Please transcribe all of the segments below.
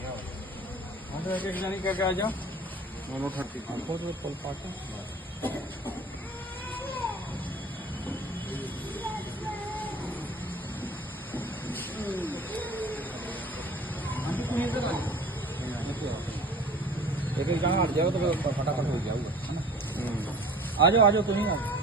एक जानी क्या क्या आ जाओ नोनो 30 खोज में पल पाते एक जगह हट जाओ तो फटाफट हो जाऊगा है ना। आ जाओ तुम ही आ जाओ।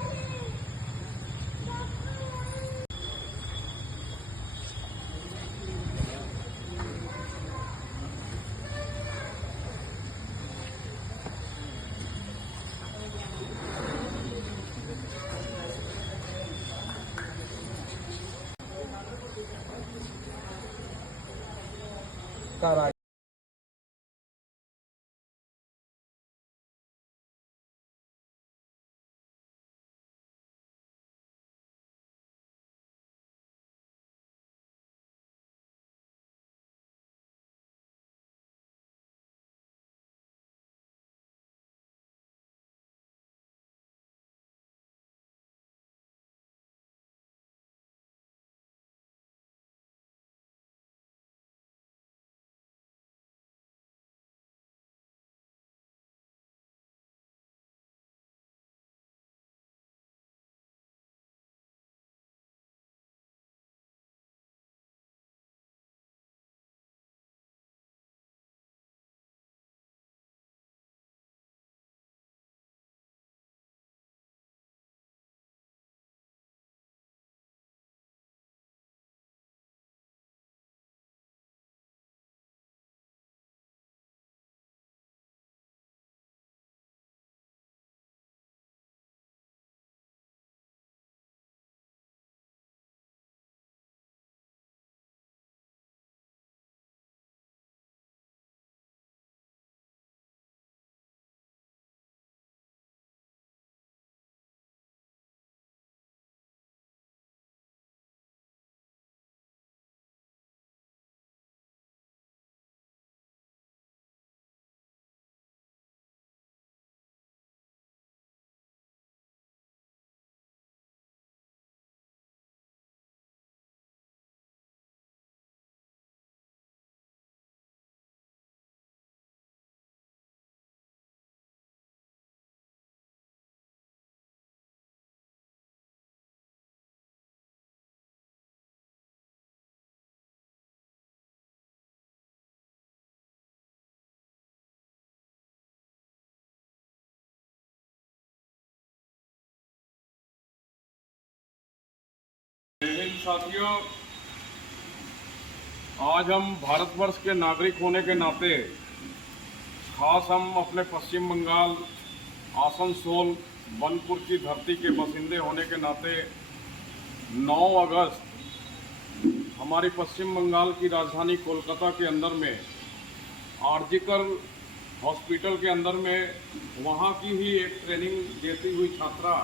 साथियों, आज हम भारतवर्ष के नागरिक होने के नाते खास हम अपने पश्चिम बंगाल आसनसोल बनपुर की धरती के बसिंदे होने के नाते 9 अगस्त हमारी पश्चिम बंगाल की राजधानी कोलकाता के अंदर में आरजीकर हॉस्पिटल के अंदर में वहाँ की ही एक ट्रेनिंग देती हुई छात्रा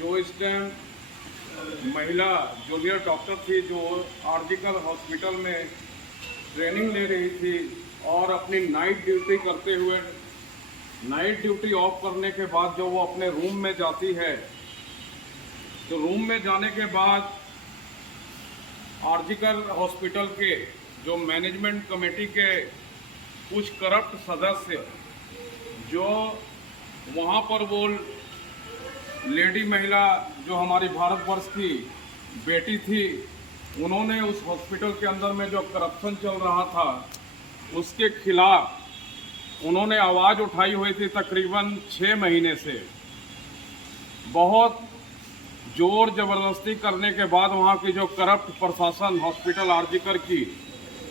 जो इस टाइम महिला जूनियर डॉक्टर थी, जो आरजीकर हॉस्पिटल में ट्रेनिंग ले रही थी और अपनी नाइट ड्यूटी करते हुए नाइट ड्यूटी ऑफ करने के बाद जो वो अपने रूम में जाती है, तो रूम में जाने के बाद आरजीकर हॉस्पिटल के जो मैनेजमेंट कमेटी के कुछ करप्ट सदस्य जो वहाँ पर वो लेडी महिला जो हमारी भारतवर्ष की बेटी थी, उन्होंने उस हॉस्पिटल के अंदर में जो करप्शन चल रहा था उसके खिलाफ उन्होंने आवाज़ उठाई हुई थी। तकरीबन 6 महीने से बहुत जोर ज़बरदस्ती करने के बाद वहाँ की जो करप्ट प्रशासन हॉस्पिटल आरजीकर की,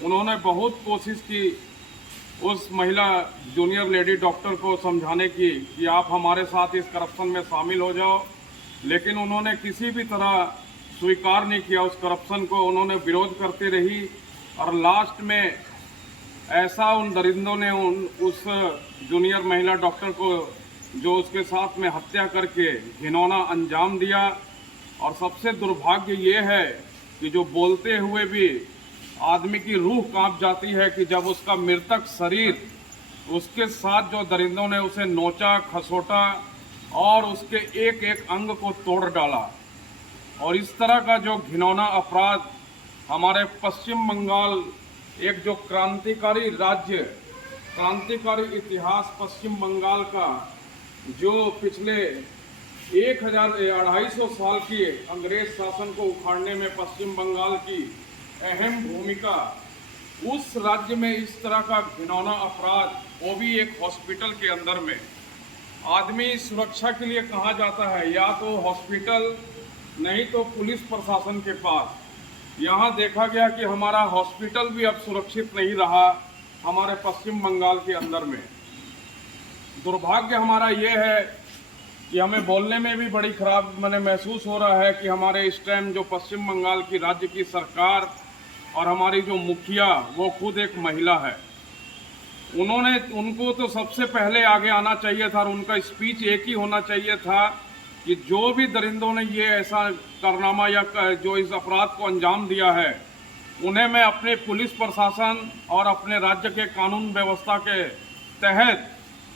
उन्होंने बहुत कोशिश की उस महिला जूनियर लेडी डॉक्टर को समझाने की कि आप हमारे साथ इस करप्शन में शामिल हो जाओ, लेकिन उन्होंने किसी भी तरह स्वीकार नहीं किया उस करप्शन को। उन्होंने विरोध करती रही और लास्ट में ऐसा उन दरिंदों ने उस जूनियर महिला डॉक्टर को जो उसके साथ में हत्या करके घिनौना अंजाम दिया। और सबसे दुर्भाग्य ये है कि जो बोलते हुए भी आदमी की रूह कांप जाती है कि जब उसका मृतक शरीर उसके साथ जो दरिंदों ने उसे नोचा, खसोटा और उसके एक एक अंग को तोड़ डाला। और इस तरह का जो घिनौना अपराध हमारे पश्चिम बंगाल एक जो क्रांतिकारी राज्य, क्रांतिकारी इतिहास पश्चिम बंगाल का, जो पिछले 250 साल की अंग्रेज शासन को उखाड़ने में पश्चिम बंगाल की अहम भूमिका, उस राज्य में इस तरह का घिनौना अपराध, वो भी एक हॉस्पिटल के अंदर में। आदमी सुरक्षा के लिए कहाँ जाता है? या तो हॉस्पिटल, नहीं तो पुलिस प्रशासन के पास। यहाँ देखा गया कि हमारा हॉस्पिटल भी अब सुरक्षित नहीं रहा हमारे पश्चिम बंगाल के अंदर में। दुर्भाग्य हमारा ये है कि हमें बोलने में भी बड़ी खराब महसूस हो रहा है कि हमारे इस टाइम जो पश्चिम बंगाल की राज्य की सरकार और हमारी जो मुखिया, वो खुद एक महिला है। उनको तो सबसे पहले आगे आना चाहिए था और उनका स्पीच एक ही होना चाहिए था कि जो भी दरिंदों ने ये ऐसा कारनामा या जो इस अपराध को अंजाम दिया है, उन्हें मैं अपने पुलिस प्रशासन और अपने राज्य के कानून व्यवस्था के तहत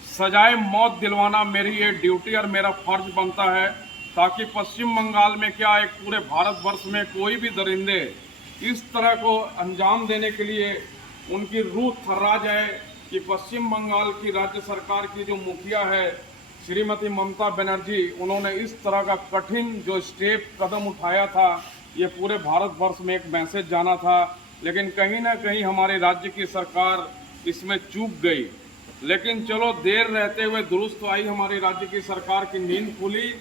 सजाए मौत दिलवाना मेरी ये ड्यूटी और मेरा फर्ज बनता है, ताकि पश्चिम बंगाल में क्या एक पूरे भारतवर्ष में कोई भी दरिंदे इस तरह को अंजाम देने के लिए उनकी रूह थर्रा जाए कि पश्चिम बंगाल की राज्य सरकार की जो मुखिया है श्रीमती ममता बनर्जी, उन्होंने इस तरह का कठिन जो कदम उठाया था, ये पूरे भारतवर्ष में एक मैसेज जाना था। लेकिन कहीं ना कहीं हमारे राज्य की सरकार इसमें चूक गई। लेकिन चलो, देर रहते हुए दुरुस्त आई। हमारे राज्य की सरकार की नींद खुली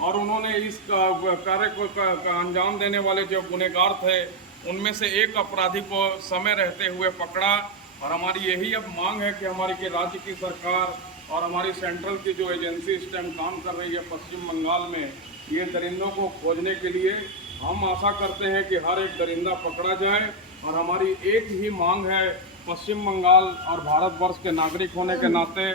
और उन्होंने इस कार्य को अंजाम देने वाले जो गुनहगार थे, उनमें से एक अपराधी को समय रहते हुए पकड़ा। और हमारी यही अब मांग है कि हमारी के राज्य की सरकार और हमारी सेंट्रल की जो एजेंसी इस टाइम काम कर रही है पश्चिम बंगाल में, ये दरिंदों को खोजने के लिए हम आशा करते हैं कि हर एक दरिंदा पकड़ा जाए। और हमारी एक ही मांग है, पश्चिम बंगाल और भारतवर्ष के नागरिक होने के नाते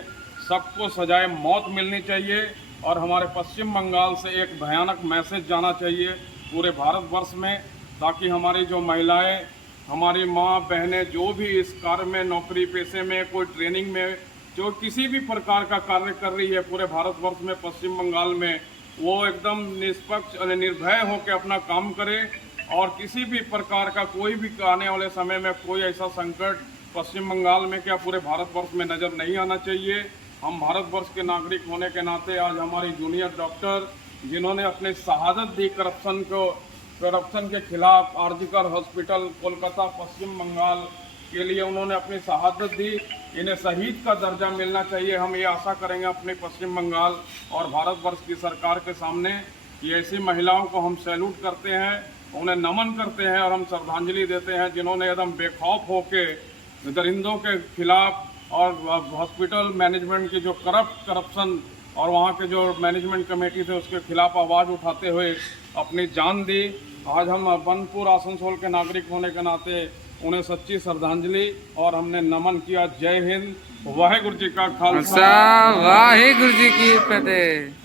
सबको सजाए मौत मिलनी चाहिए और हमारे पश्चिम बंगाल से एक भयानक मैसेज जाना चाहिए पूरे भारतवर्ष में, ताकि हमारी जो महिलाएं, हमारी माँ बहनें जो भी इस कार्य में, नौकरी पेशे में, कोई ट्रेनिंग में, जो किसी भी प्रकार का कार्य कर रही है पूरे भारतवर्ष में, पश्चिम बंगाल में, वो एकदम निष्पक्ष और निर्भय होकर अपना काम करे और किसी भी प्रकार का कोई भी आने वाले समय में कोई ऐसा संकट पश्चिम बंगाल में क्या पूरे भारतवर्ष में नज़र नहीं आना चाहिए। हम भारतवर्ष के नागरिक होने के नाते आज हमारी जूनियर डॉक्टर, जिन्होंने अपने शहादत दी करप्शन के खिलाफ, आरजीकर हॉस्पिटल कोलकाता पश्चिम बंगाल के लिए उन्होंने अपनी शहादत दी, इन्हें शहीद का दर्जा मिलना चाहिए। हम ये आशा करेंगे अपने पश्चिम बंगाल और भारतवर्ष की सरकार के सामने कि ऐसी महिलाओं को हम सैल्यूट करते हैं, उन्हें नमन करते हैं और हम श्रद्धांजलि देते हैं, जिन्होंने एकदम बेखौफ होके दरिंदों के खिलाफ और हॉस्पिटल मैनेजमेंट की जो करप्शन और वहाँ के जो मैनेजमेंट कमेटी थे उसके खिलाफ आवाज़ उठाते हुए अपनी जान दी। आज हम बनपुर आसनसोल के नागरिक होने के नाते उन्हें सच्ची श्रद्धांजलि और हमने नमन किया। जय हिंद, वाहेगुरु जी का खालसा, वाहेगुरु जी की फतेह।